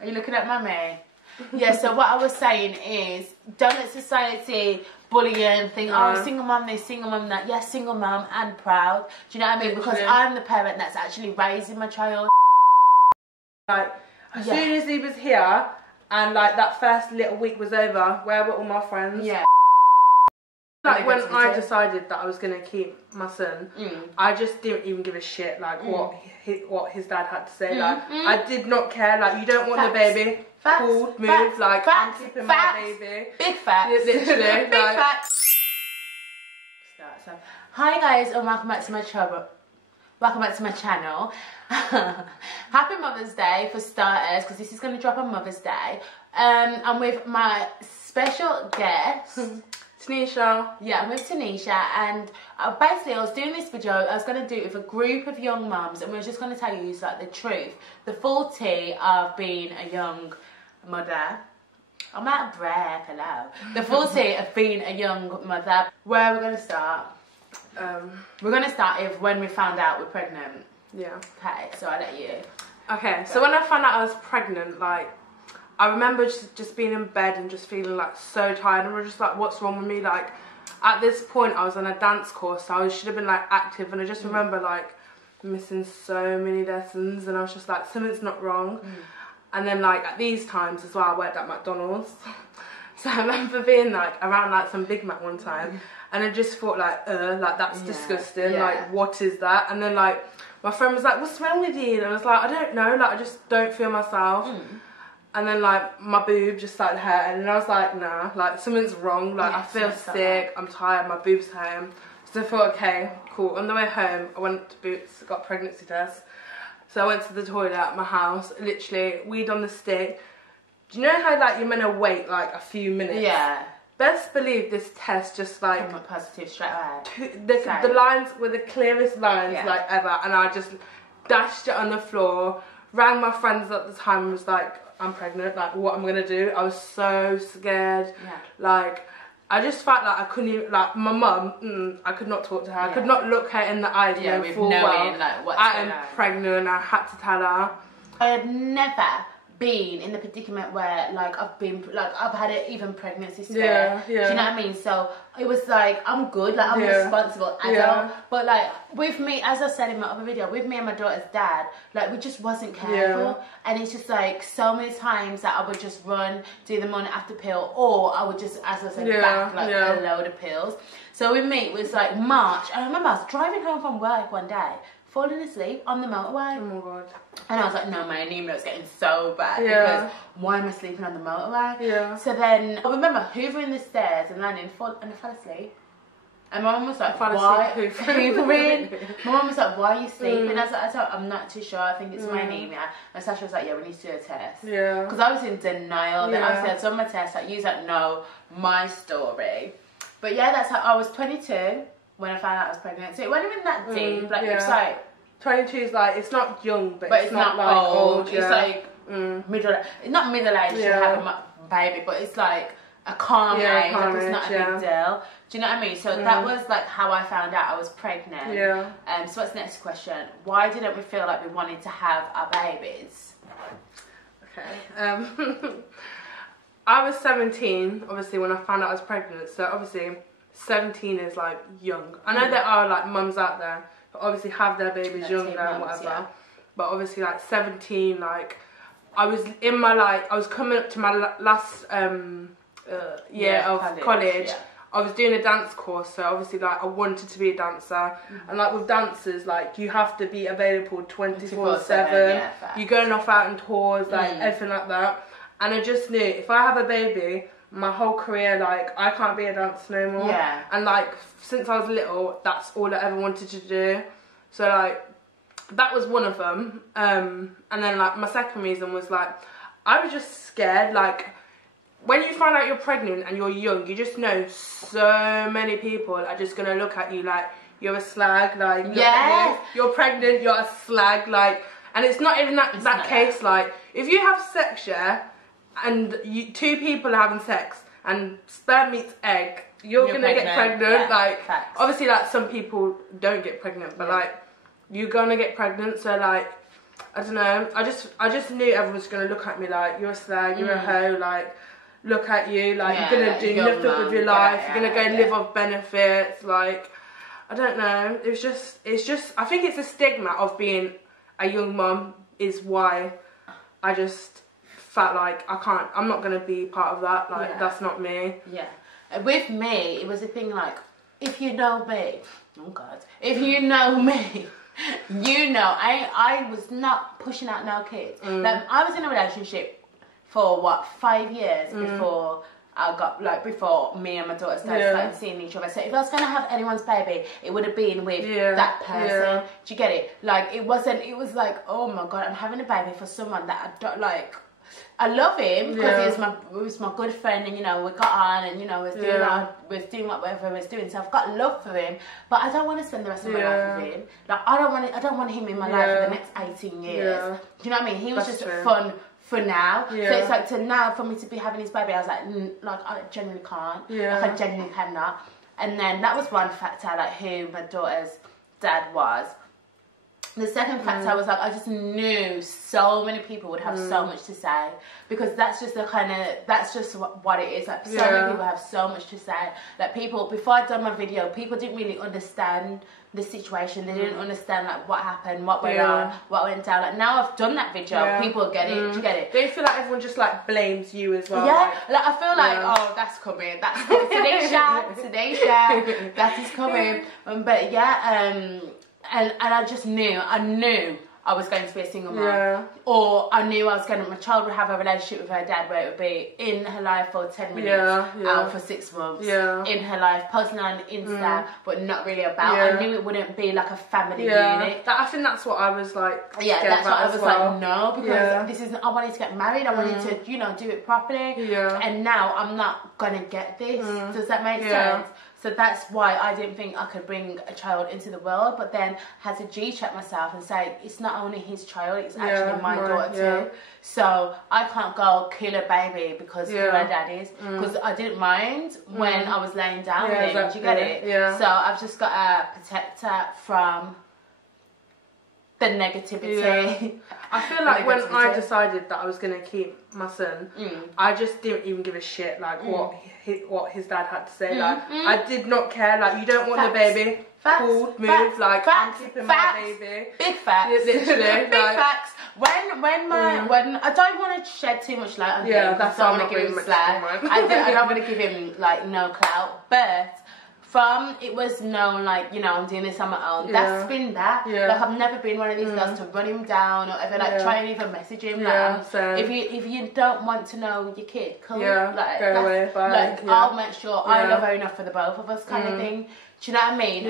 Are you looking at mummy? Yeah, so what I was saying is, don't let society bully you and think, oh, single mum this, single mum that. Yes, single mum and proud. Do you know what I mean? Because I'm the parent that's actually raising my child. Like, as soon as he was here, and like that first little week was over, where were all my friends? Yeah. Like when I decided that I was gonna keep my son, I just didn't even give a shit like what his dad had to say. Like I did not care. Like, you don't want the baby, cool, move. Like, I'm keeping my baby. Big facts. Literally. Big facts. Hi guys, and welcome back to my channel. Welcome back to my channel. Happy Mother's Day for starters, because this is going to drop on Mother's Day. I'm with my special guest, Tanisha. Yeah, I'm with Tanisha, and basically I was doing this video. I was going to do it with a group of young mums, and we were just going to tell you like the truth, the full tea of being a young mother. I'm out of breath, hello. The full tea of being a young mother. Where are we going to start? We're going to start with when we found out we're pregnant. Yeah. Okay, so I'll let you. Okay, so when I found out I was pregnant, like, I remember just being in bed and just feeling like so tired, and we're just like, what's wrong with me? Like, at this point I was on a dance course, so I should have been like active, and I just remember like missing so many lessons, and I was just like, something's not wrong. And then like at these times as well, I worked at McDonald's. So I remember being like around like some Big Mac one time, and I just thought like that's disgusting. Like, what is that? And then like my friend was like, what's wrong with you? And I was like, I don't know, like I just don't feel myself. And then like my boob just started hurting, and I was like, nah, like something's wrong. Like, I feel sick, I'm tired, my boob's hurting. So I thought, okay, cool. On the way home, I went to Boots, got a pregnancy test. So I went to the toilet at my house, literally weed on the stick. Do you know how like you're meant to wait like a few minutes? Yeah. Best believe this test just like I'm positive straight away. The lines were the clearest lines like ever, and I just dashed it on the floor. Rang my friends at the time and was like, I'm pregnant, like what I'm gonna do. I was so scared. Like, I just felt like I couldn't even, like my mum, I could not talk to her. I could not look her in the eyes. Yeah, with knowing like what's I am pregnant. I had to tell her. I had never been in the predicament where like I've had an even pregnancy scare. Do you know what I mean? So it was like, I'm good, like I'm responsible adult. But like with me, as I said in my other video, with me and my daughter's dad, like we just wasn't careful. And it's just like so many times that I would just run, do the morning after pill, or I would just, as I said, back like a load of pills. So with me it was like March, and I remember I was driving home from work one day, falling asleep on the motorway. Oh my god. And I was like, no, my anemia is getting so bad because why am I sleeping on the motorway? So then I remember hoovering the stairs and landing, and I fell asleep. And my mum was like, why? Hoovering? My mum was like, why are you sleeping? I was like, I'm not too sure, I think it's my anemia. And Sasha was like, yeah, we need to do a test. Because I was in denial. Then I said, on my test, like, you don't know my story. But yeah, that's how I was 22 when I found out I was pregnant. So it wasn't even that deep. Like, it was like, 22 is like, it's not young, but it's not like old. It's like middle, not middle age to have a baby, but it's like a calm age. Like, it's not a big deal. Do you know what I mean? So that was like how I found out I was pregnant. So what's the next question? Why didn't we feel like we wanted to have our babies? Okay. I was 17, obviously, when I found out I was pregnant. So obviously 17 is like young. I know there are like mums out there who obviously have their babies younger and whatever, but obviously like 17, like I was in my like, I was coming up to my last year of college. I was doing a dance course, so obviously like I wanted to be a dancer, and like with dancers, like you have to be available 24/7. You're going off out on tours, like everything like that. And I just knew if I have a baby, my whole career, like, I can't be a dancer no more. And like, since I was little, that's all I ever wanted to do. So like, that was one of them. And then like, my second reason was like, I was just scared. Like, when you find out you're pregnant and you're young, you just know so many people are just gonna look at you like you're a slag. Like, you're pregnant, you're a slag. Like, and it's not even that case. Like, if you have sex, and two people are having sex and sperm meets egg, you're gonna get pregnant. Like, obviously like some people don't get pregnant, but like you're gonna get pregnant. So like, I don't know. I just knew everyone was gonna look at me like, you're a slag, you're a hoe, like, look at you, like, you're gonna do nothing with your life, you're gonna go live off benefits, like, I don't know. It's just, I think it's a stigma of being a young mum is why I just felt like I'm not gonna be part of that, like, that's not me. Yeah. With me, it was a thing like, if you know me, oh God, if you know me, you know, I was not pushing out no kids. Like, I was in a relationship for what, 5 years before I got, like, before me and my daughter started seeing each other. So if I was gonna have anyone's baby, it would have been with that person. Do you get it? Like, it was like, oh my God, I'm having a baby for someone that I don't like. I love him because he was my good friend, and you know, we got on, and you know, we're doing whatever we're doing. So I've got love for him, but I don't want to spend the rest of my life with him. Like, I don't want him in my life for the next 18 years. Do you know what I mean? He was just fun for now. So it's like, to now for me to be having his baby, I was like I genuinely can't. Like, I genuinely cannot. And then that was one factor, like who my daughter's dad was. The second factor, I was like, I just knew so many people would have so much to say, because that's just that's just what it is. Like, so many people have so much to say. Like, people, before I'd done my video, people didn't really understand the situation. They didn't understand, like, what happened, what went on, what went down. Like, now I've done that video, people get it. Do you get it? Do you feel like everyone just, like, blames you as well? Yeah, like I feel like, oh, that's coming. That's today's show. That is coming. But yeah, and I just knew, I was going to be a single mom. Or I knew my child would have a relationship with her dad where it would be in her life for 10 minutes, out for 6 months, in her life, posting on Insta, but not really about. I knew it wouldn't be like a family unit. I think that's what I was like. Yeah, that's what I was like, no, because I wanted to get married, I wanted to, you know, do it properly. And now I'm not going to get this. Does that make sense? So that's why I didn't think I could bring a child into the world, but then had to G-check myself and say, it's not only his child, it's actually my daughter too. So I can't go kill a baby because who my dad is, because I didn't mind when I was laying down with him. Exactly. Do you get it? So I've just got to protect her from the negativity. I feel like when I decided that I was going to keep my son, I just didn't even give a shit, like, what his dad had to say. Like, I did not care. Like, you don't want the baby, cool, move. Like, I'm keeping my baby. Big facts. Literally. Big facts. When I don't want to shed too much light on him, that's I don't want to give him slack. I don't want to give him, like, no clout, but it was known, like, you know, I'm doing this on my own. That's been that. Like, I've never been one of these girls to run him down or ever, like, try and even message him. Like, if you don't want to know your kid, come, like, go away. Bye. I'll make sure I love her enough for the both of us, kind of thing. Do you know what I mean?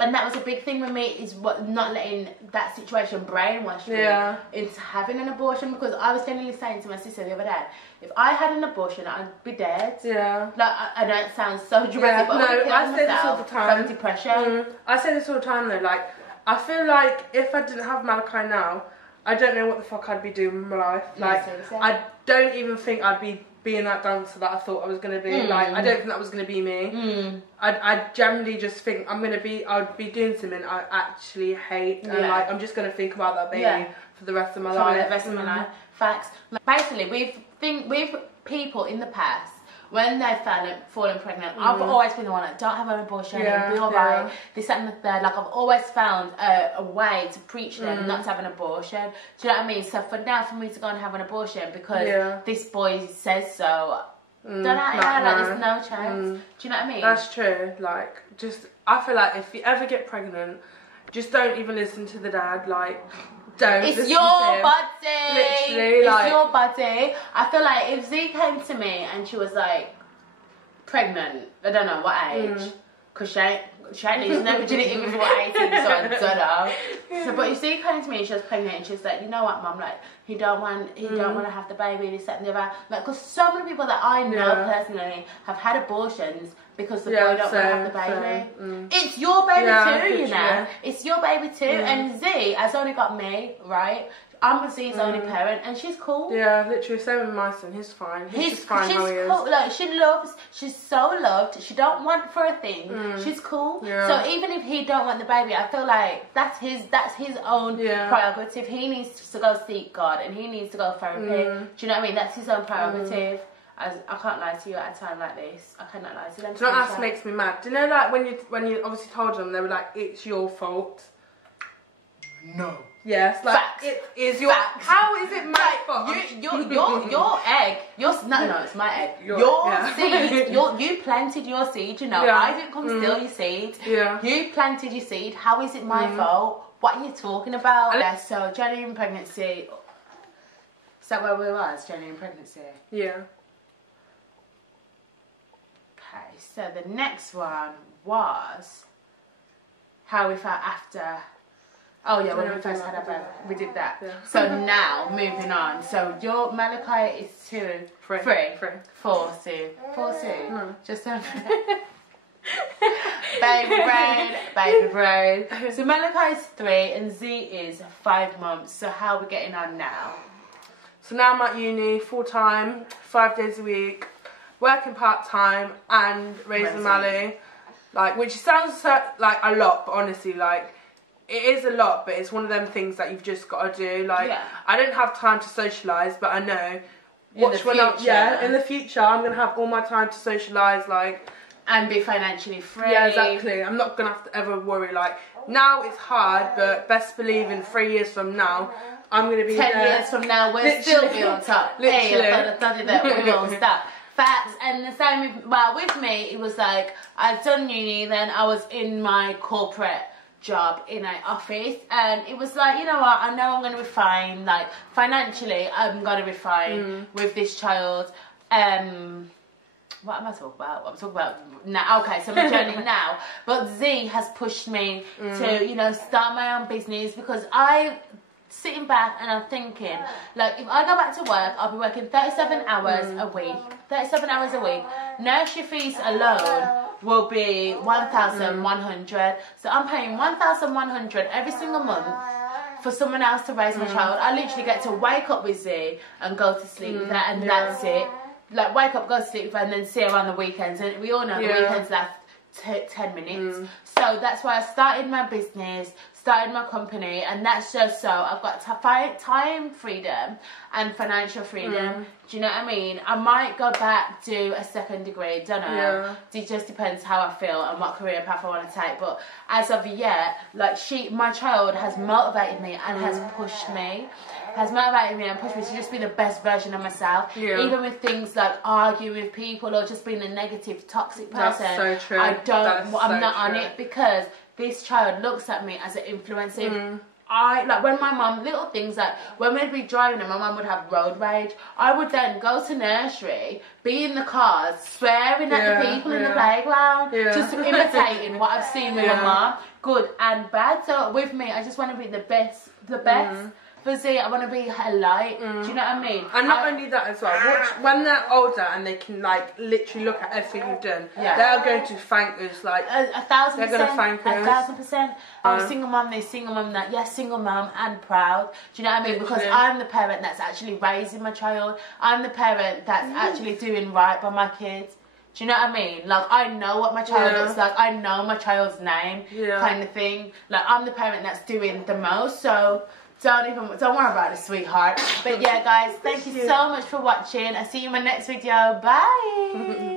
And that was a big thing with me, is not letting that situation brainwash me into having an abortion, because I was genuinely saying to my sister the other day, if I had an abortion, I'd be dead. Like, I know it sounds so dramatic, but I say this all the time. From depression. I say this all the time though, like, I feel like if I didn't have Malachi now, I don't know what the fuck I'd be doing with my life. Like, I don't even think I'd be being that dancer that I thought I was going to be. Like, I don't think that was going to be me. I generally just think I would be doing something I actually hate, and like, I'm just going to think about that baby for the rest of my life. The rest of my life. Facts. Like, basically, with people in the past, when they've fallen pregnant, I've always been the one that don't have an abortion, it'll be alright, this, that and the third. Like, I've always found a way to preach them not to have an abortion. Do you know what I mean? So for me to go and have an abortion because this boy says so, there's no chance. Do you know what I mean? That's true. Like, I feel like if you ever get pregnant, just don't even listen to the dad. Like, don't. It's your body. Literally, it's your body. I feel like if Z came to me and she was like pregnant, I don't know what age, because she ain't losing her virginity before 18, so I don't know. So, but if Z came to me and she was pregnant and she was like, you know what, mum, like, he don't want to have the baby, this, that and the other. Like, because so many people that I know personally have had abortions because the boy don't want to have the baby. It's your baby too, you know. It's your baby too. And Z has only got me, right? I'm Z's only parent, and she's cool. Yeah, literally, same with my son. He's fine. He's just fine how he is. Cool. Like, she's so loved. She don't want for a thing. She's cool. Yeah. So even if he don't want the baby, I feel like that's his own prerogative. He needs to go seek God, and he needs to go therapy. Do you know what I mean? That's his own prerogative. I can't lie to you at a time like this. I cannot lie to them. Do you know what else makes me mad? Do you know, like, when you obviously told them, they were like, it's your fault? No. Yes, like, facts. It is your... Facts. How is it my fault? Your egg... No, it's my egg. Your seed... You planted your seed, you know. I didn't come steal your seed. Yeah. You planted your seed. How is it my fault? What are you talking about? Yeah, so, genuine pregnancy... Is that where we was? Genuine pregnancy? Yeah. Okay, so the next one was how we felt after. Oh yeah, when we first had our baby, we did that. Yeah. So now moving on. So your Malachi is 3, 4 soon. 4 soon. No. Just over. baby brain. So Malachi is 3 and Z is 5 months. So how are we getting on now? So now I'm at uni full time, 5 days a week. Working part-time and raising Mally, like, which sounds like a lot, but honestly, like, it is a lot, but it's one of them things that you've just got to do. Like, I don't have time to socialise, but I know in the future I'm going to have all my time to socialise, like, and be financially free. Yeah, exactly. I'm not going to have to ever worry. Like, now it's hard, but best believe in 3 years from now, I'm going to be 10 years from now, we'll still be on top. Literally. Hey, we won't stop. Facts. And the same with me, it was like I'd done uni, then I was in my corporate job in an office, and it was like, you know what, I know I'm going to be fine, like financially I'm going to be fine with this child. What am I talking about? I'm talking about now. Okay, so my journey now. But Z has pushed me to, you know, start my own business, because sitting back and I'm thinking, like, if I go back to work, I'll be working 37 hours a week. 37 hours a week. Nursery fees alone will be 1,100. So I'm paying 1,100 every single month for someone else to raise my child. I literally get to wake up with Z and go to sleep with her, and that's it. Like, wake up, go to sleep with her, and then see her on the weekends. And we all know the weekends last 10 minutes. So that's why I started my business, started my company, and that's just so I've got time freedom and financial freedom. Do you know what I mean? I might go back, do a second degree, don't know. It just depends how I feel and what career path I want to take. But as of yet, like, my child has motivated me and has pushed me. Has motivated me and pushed me to just be the best version of myself. Even with things like arguing with people or just being a negative, toxic person. That's so true. I'm not on it, because this child looks at me as an influencer. Like, when my mum, little things like, when we'd be driving and my mum would have road rage, I would then go to nursery, be in the cars, swearing at the people in the playground, just imitating what I've seen with my mum, good and bad. So with me, I just want to be the best. For Z, I want to be her light. Do you know what I mean? And not only that as well, when they're older and they can, like, literally look at everything you've done, they're going to thank us, like, 1,000%. They're going to thank us. 1,000%. I'm a single mum, this single mum, that, yes, single mum and proud. Do you know what I mean? Because I'm the parent that's actually raising my child. I'm the parent that's actually doing right by my kids. Do you know what I mean? Like, I know what my child looks like. I know my child's name, kind of thing. Like, I'm the parent that's doing the most, so... Don't worry about it, sweetheart. But yeah, guys, thank you so much for watching. I'll see you in my next video. Bye.